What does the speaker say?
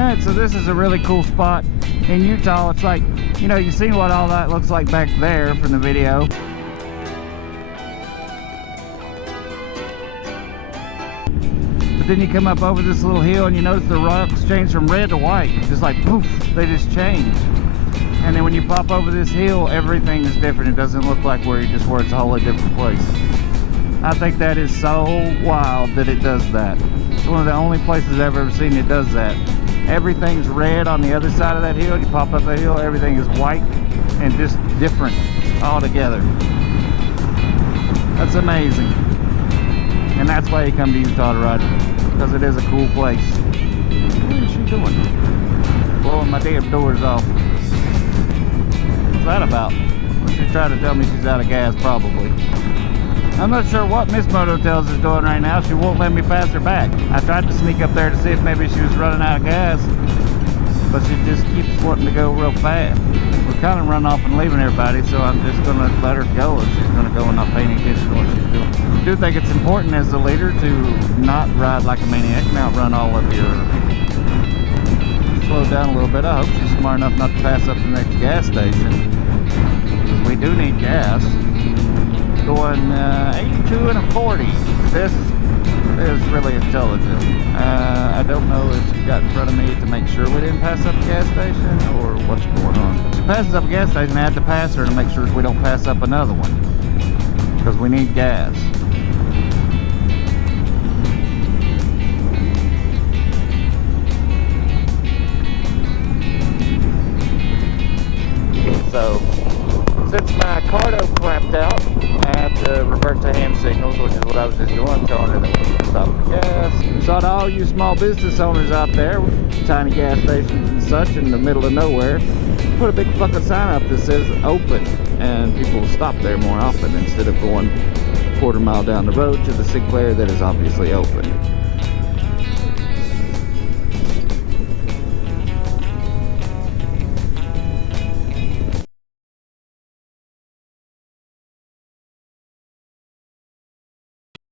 Alright, so this is a really cool spot in Utah. It's like, you know, you've seen what all that looks like back there from the video. But then you come up over this little hill and you notice the rocks change from red to white. Just like poof, they just change. And then when you pop over this hill, everything is different. It doesn't look like where it's a wholly different place. I think that is so wild that it does that. It's one of the only places I've ever seen it does that. Everything's red on the other side of that hill. You pop up that hill, everything is white and just different altogether. That's amazing. And that's why you come to Utah to ride it, because it is a cool place. What is she doing? Blowing my damn doors off. What's that about? She's trying to tell me she's out of gas, probably. I'm not sure what Miss MotoTales is doing right now. She won't let me pass her back. I tried to sneak up there to see if maybe she was running out of gas, but she just keeps wanting to go real fast. We're kind of running off and leaving everybody, so I'm just going to let her go, and she's going to go and not pay any attention to what she's doing. I do think it's important as the leader to not ride like a maniac and outrun all of your... Slow down a little bit. I hope she's smart enough not to pass up the next gas station, because we do need gas. Going 82 and a 40. This is really intelligent. I don't know if she got in front of me to make sure we didn't pass up a gas station or what's going on. She passes up a gas station, I had to pass her to make sure we don't pass up another one, because we need gas. So, since my cardo clamped out, I have to revert to hand signals, which is what I was just doing, telling her that we need to stop for gas. So to all you small business owners out there with tiny gas stations and such in the middle of nowhere, put a big fucking sign up that says open, and people will stop there more often instead of going a quarter mile down the road to the Sinclair that is obviously open.